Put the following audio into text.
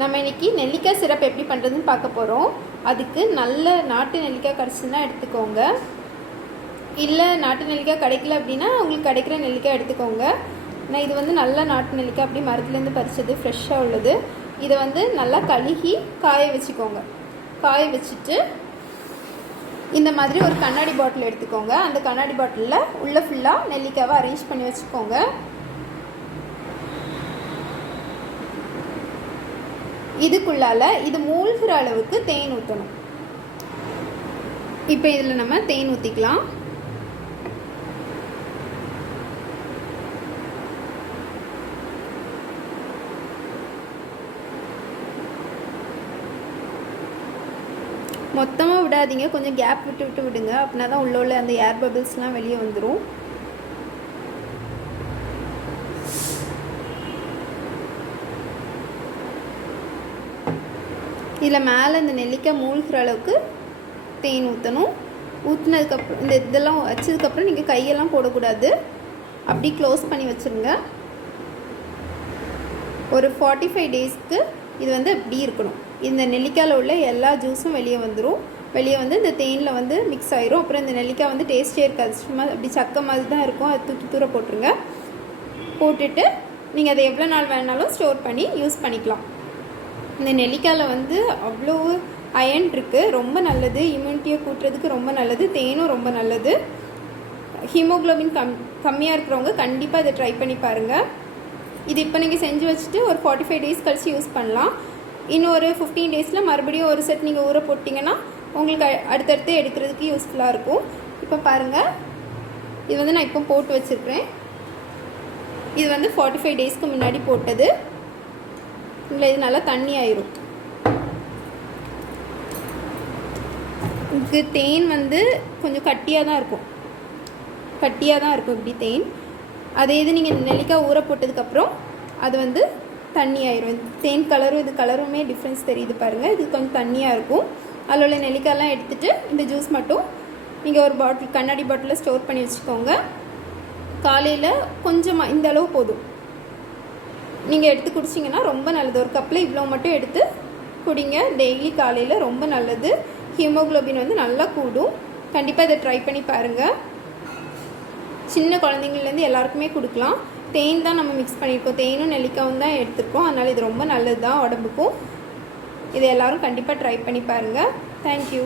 நம்ம இன்றைக்கி நெல்லிக்காய் சிரப் எப்படி பண்ணுறதுன்னு பார்க்க போகிறோம். அதுக்கு நல்ல நாட்டு நெல்லிக்காய் கிடச்சுன்னா எடுத்துக்கோங்க. இல்லை நாட்டு நெல்லிக்காய் கிடைக்கல அப்படின்னா உங்களுக்கு கிடைக்கிற நெல்லிக்காய் எடுத்துக்கோங்க. நான் இது வந்து நல்ல நாட்டு நெல்லிக்காய் அப்படி மரத்துலேருந்து பறிச்சது, ஃப்ரெஷ்ஷாக உள்ளது. இதை வந்து நல்லா கழுகி காய வச்சுக்கோங்க. காய வச்சுட்டு இந்த மாதிரி ஒரு கண்ணாடி பாட்டில் எடுத்துக்கோங்க. அந்த கண்ணாடி பாட்டிலில் உள்ளே ஃபுல்லாக நெல்லிக்காவை அரேஞ்ச் பண்ணி வச்சுக்கோங்க. இதுக்குள்ளால இது மூழ்கிற அளவுக்கு தேன் ஊற்றணும். இப்போ இதில் நம்ம தேன் ஊற்றிக்கலாம். மொத்தமாக விடாதீங்க, கொஞ்சம் கேப் விட்டு விட்டு விடுங்க. அப்படின்னா தான் உள்ள அந்த ஏர் பபிள்ஸ்லாம் வெளியே வந்துடும். இதில் மேலே இந்த நெல்லிக்காய் மூழ்கிற அளவுக்கு தேன் ஊற்றணும். ஊற்றினதுக்கப்புறம் இந்த இதெல்லாம் வச்சதுக்கப்புறம் நீங்கள் கையெல்லாம் போடக்கூடாது, அப்படி க்ளோஸ் பண்ணி வச்சுருங்க. ஒரு 45 டேஸ்க்கு இது வந்து அப்படி இருக்கணும். இந்த நெல்லிக்காயில் உள்ள எல்லா ஜூஸும் வெளியே வந்துடும். வெளியே வந்து இந்த தேனில் வந்து மிக்ஸ் ஆயிரும். அப்புறம் இந்த நெல்லிக்காய் வந்து டேஸ்ட்டே இருக்காது, சும்மா அப்படி சக்க மாதிரி தான் இருக்கும். அது தூக்கி தூர போட்டுருங்க. போட்டுட்டு நீங்கள் அதை எவ்வளோ நாள் வேணாலும் ஸ்டோர் பண்ணி யூஸ் பண்ணிக்கலாம். இந்த நெல்லிக்காயில் வந்து அவ்வளோ அயன் இருக்குது, ரொம்ப நல்லது. இம்யூனிட்டியை கூட்டுறதுக்கு ரொம்ப நல்லது. தேனும் ரொம்ப நல்லது. ஹீமோக்ளோபின் கம்மியாக இருக்கிறவங்க கண்டிப்பாக இதை ட்ரை பண்ணி பாருங்கள். இது இப்போ நீங்கள் செஞ்சு வச்சுட்டு ஒரு 45 டேஸ் கழிச்சு யூஸ் பண்ணலாம். இன்னும் ஒரு 15 டேஸில் மறுபடியும் ஒரு செட் நீங்கள் ஊற போட்டிங்கன்னா உங்களுக்கு அடுத்தடுத்து எடுக்கிறதுக்கு யூஸ்ஃபுல்லாக இருக்கும். இப்போ பாருங்கள், இது வந்து நான் இப்போ போட்டு வச்சுருக்கிறேன். இது வந்து 45 டேஸ்க்கு முன்னாடி போட்டது. இல்லை, இது நல்லா தண்ணி ஆயிரும். இதுக்கு தேன் வந்து கொஞ்சம் கட்டியாக தான் இருக்கும். இப்படி தேன். அதே இது நீங்கள் நெல்லிக்காய் ஊற போட்டதுக்கப்புறம் அது வந்து தண்ணி ஆயிரும். தேன் கலரும் இது கலருமே டிஃப்ரென்ஸ் தெரியுது பாருங்கள். இது கொஞ்சம் தண்ணியாக இருக்கும். அதில் உள்ள நெல்லிக்காயெல்லாம் எடுத்துகிட்டு இந்த ஜூஸ் மட்டும் நீங்கள் ஒரு பாட்டில், கண்ணாடி பாட்டிலில் ஸ்டோர் பண்ணி வச்சுக்கோங்க. காலையில் கொஞ்சமாக இந்த அளவு போதும் நீங்கள் எடுத்து குடிச்சிங்கன்னா ரொம்ப நல்லது. ஒரு கப்பில் இவ்வளோ மட்டும் எடுத்து குடிங்க டெய்லி காலையில், ரொம்ப நல்லது. ஹீமோக்ளோபின் வந்து நல்லா கூடும். கண்டிப்பாக இதை ட்ரை பண்ணி பாருங்கள். சின்ன குழந்தைங்கள்லேருந்து எல்லாருக்குமே கொடுக்கலாம். தேன் தான் நம்ம மிக்ஸ் பண்ணியிருக்கோம், தேனும் நெல்லிக்காயும் தான் எடுத்துருக்கோம். அதனால் இது ரொம்ப நல்லது தான் உடம்புக்கும். இதை எல்லோரும் கண்டிப்பாக ட்ரை பண்ணி பாருங்கள். தேங்க்யூ.